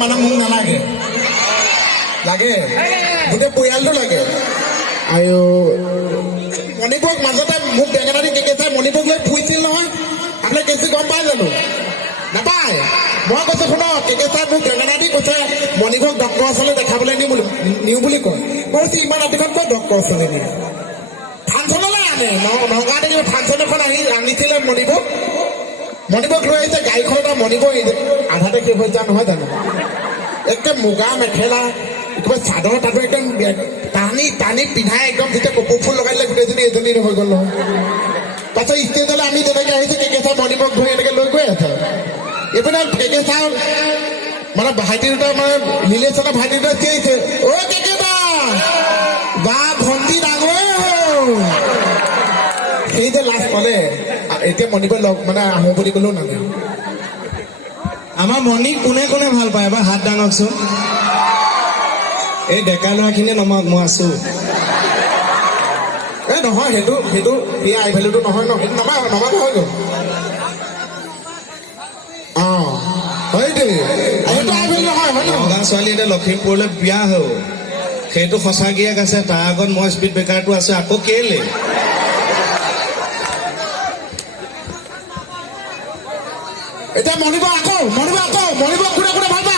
মানে মোক নালাগে লাগে গোটেই পৰিয়ালটো লাগে আৰু মণিপুৰক মাজতে মোক বেঙেনা দি কেকেচাই মণিপুৰক লৈ ফুৰিছিল নহয় আপুনি কেচি গম পাই জানো নাপায় মই কৈছো শুনক কেকেচাই মোক বেঙেনা দি কৈছে মণিপুৰক ডক্টৰ ওচৰলৈ দেখাবলৈ নিওঁ বুলি কয় মই কৈছো ইমান ৰাতিখন ক'ত ডক্টৰ ওচৰলৈ নিয়ে ফাংচনলৈ আনে নগাঁৱতে কিবা ফাংচন এখন আনিছিলে মণিপুৰক লৈ আহিছে গাড়ীখন এটা মণিপুৰ আধাতে শেষ হৈ যোৱা নহয় জানো একে মুগা মেখেলা কিবা চাদৰ তাতো একদম টানি পিন্ধাই একদম যেতিয়া কপৌ ফুল লগাই দিলে গোটেইজনী এজনী হৈ গ'ল নহয় পাছত ষ্টেজলৈ আমি যেনেকে আহিছো কেকেচা মণিপুৰক ধৰি এনেকে লৈ গৈ আছে এইপিনে কেকেচা মানে ভাইটি দুটা মানে ৰিলেশ্যনৰ ভাইটি দুটা কি আহিছে অ কেকেচা বা ভণ্টি ডাঙৰ সেই যে লাজ পালে এতিয়া মণিপুৰ লগ মানে আহোঁ বুলি ক'লেও নানে আমাৰ মণিক কোনে কোনে ভাল পায় এবাৰ হাত দাঙকচোন এই ডেকা ল'ৰাখিনিয়ে নমাওক মই আছো এই নহয় সেইটো এই আই ভেলুটো নহয় ন সেইটো নমাব হৈ গ'ল অঁ সেইটোৱে সেইটো আই ভেলু নহয় হয় ন নগাঁও ছোৱালী এতিয়া লখিমপুৰলৈ বিয়া হ'ল সেইটো সঁচা গিৰিয়েক আছে তাৰ আগত মই স্পীড ব্ৰেকাৰটো আছে আকৌ কেলে এতিয়া মণিপুৰ কোনে কোনে ভাল পায়